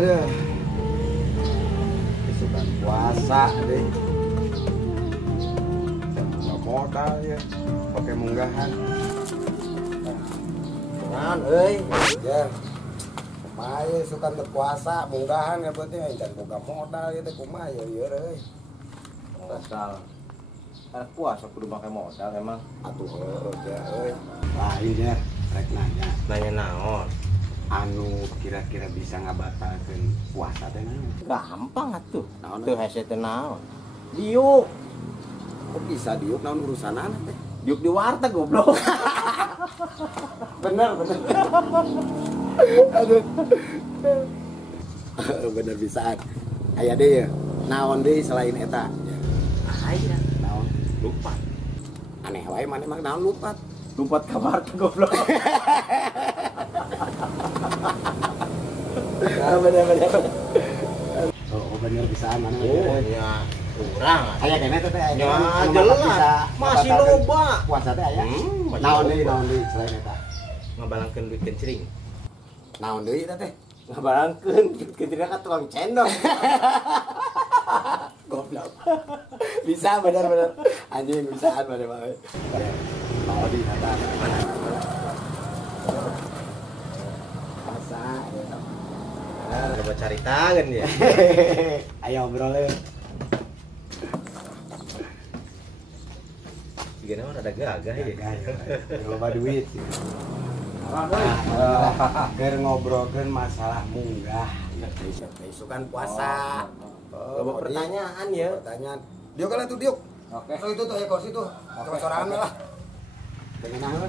Aduh. Kesukaan puasa deh. Nggak modal ya. Pakai munggahan. Jangan, ya. Kumaha suka berpuasa munggahan ya berarti dan boga modal ya teh kumaha ya euy. Modal. Kan puasa kudu pakai modal emang. Atuh heuh ya euy. Lain ya, rek nanya. Nanya naon? Anu kira-kira bisa ngabatalkeun puasa teh naon? Gampang atuh. Naon? Teu hese teh naon. Diuk. Kok bisa diuk naon urusanana teh? Diuk di warteg goblok. Bener. Aduh. Bener bisaan. Aya deui ya. Naon deui selain eta? Aya. Naon? Lupa. Aneh wae maneh mah naon lupa. Lumpat ka warteg goblok. Bener. Oh, bener bisaan mana? Oh, nya kurang. Aya kene teh teh. Ya jelas. Masih loba. Puasa teh aya. Naon deui selain eta? Ngabalangkeun duit kencring. Naon deui eta teh? Ngabalangkeun duit kencring ka tukang cendol. Goblok. Bisa bener. Anjing bisaan bener bae. Mau di kata. Puasa ya. Coba cari tangan ya. Ayo obrolin. Gimana orang ada gagah ya? Loba duit. Keur ngobrolkeun masalah munggah. Isukan puasa. Coba pertanyaan ya. Pertanyaan. Diuk lah tuh diuk. Oke. Oh itu tuh ya kursi tuh. Coba sorangan lah.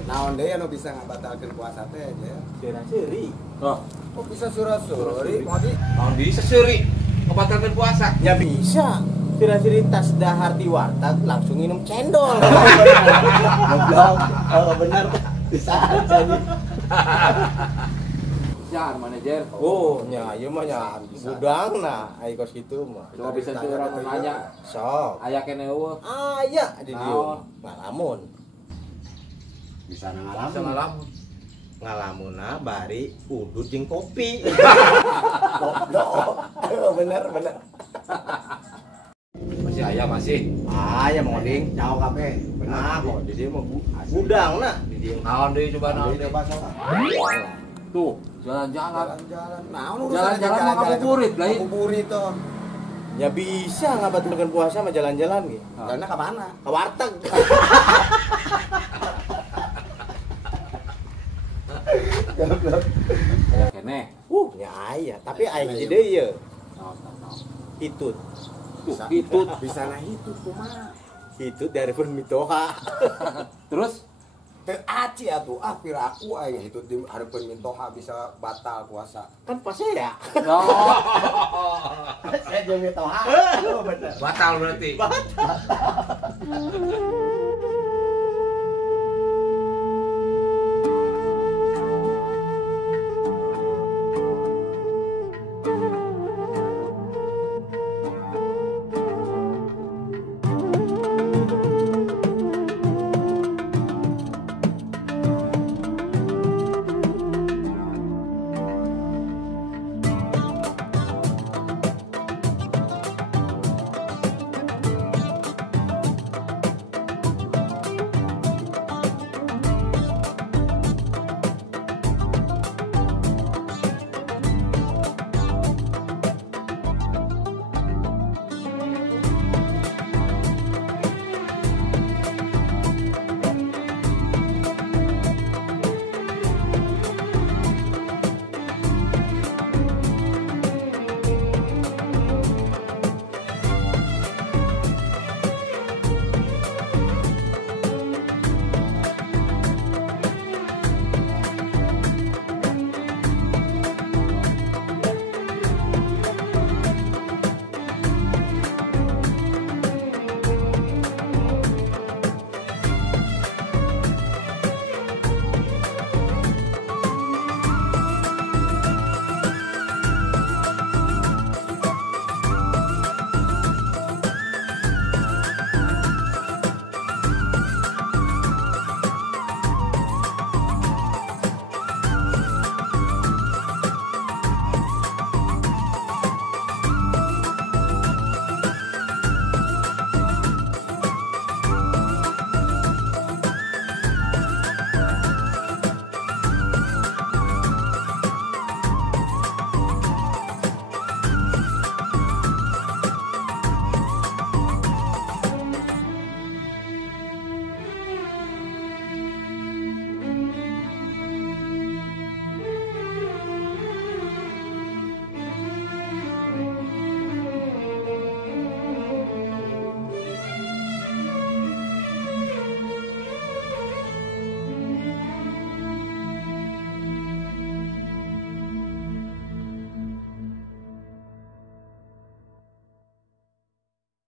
Naon deui anu bisa ngabatalkeun puasa teh ya. Seri. Oh, Kok bisa surah-suri? Modi. tahun bisa seri ngebatalkan puasa. Ya bisa. Siri tas dahar di warteg langsung minum cendol. Goblok. Oh benar. Bisa aja nih. Jangan manajer. Oh, nya ieu mah nya budangna ai kos kitu mah. Coba bisa tuh orang nanya. Sok. Aya kene eueuh. Aya di dieu. Naon? Ngalamun. Bisa Bisa ngalamun. ngalamun. Ngalamunna bari udut jeung kopi. Goblok. Oh benar. Masih aya masih. Aya Monding. Jauh kabeh. Nah, kok di dieu mah budangna di dieu. Naon deui coba naon deui. Coba coba. Tuh, jalan-jalan. Jalan-jalan. Naon Jalan-jalan mah ngabuburit lain. Ngabuburit tuh. Ya bisa ngabatalkeun puasa mah jalan-jalan ge. Karena ke mana? Ke warteg. Goblok. Aya kene. Nya aya, tapi aya hiji deui ye. Hitut. Bisa Hitut. Bisa nah hitut kumaha? Hitut dari pun mitoha. Terus Teu aci atuh pira aku aya hitut di hareupeun mintoha bisa batal puasa. Kan pas ya. no. Saya jeung mitoha. Oh bener. Batal berarti. Batal.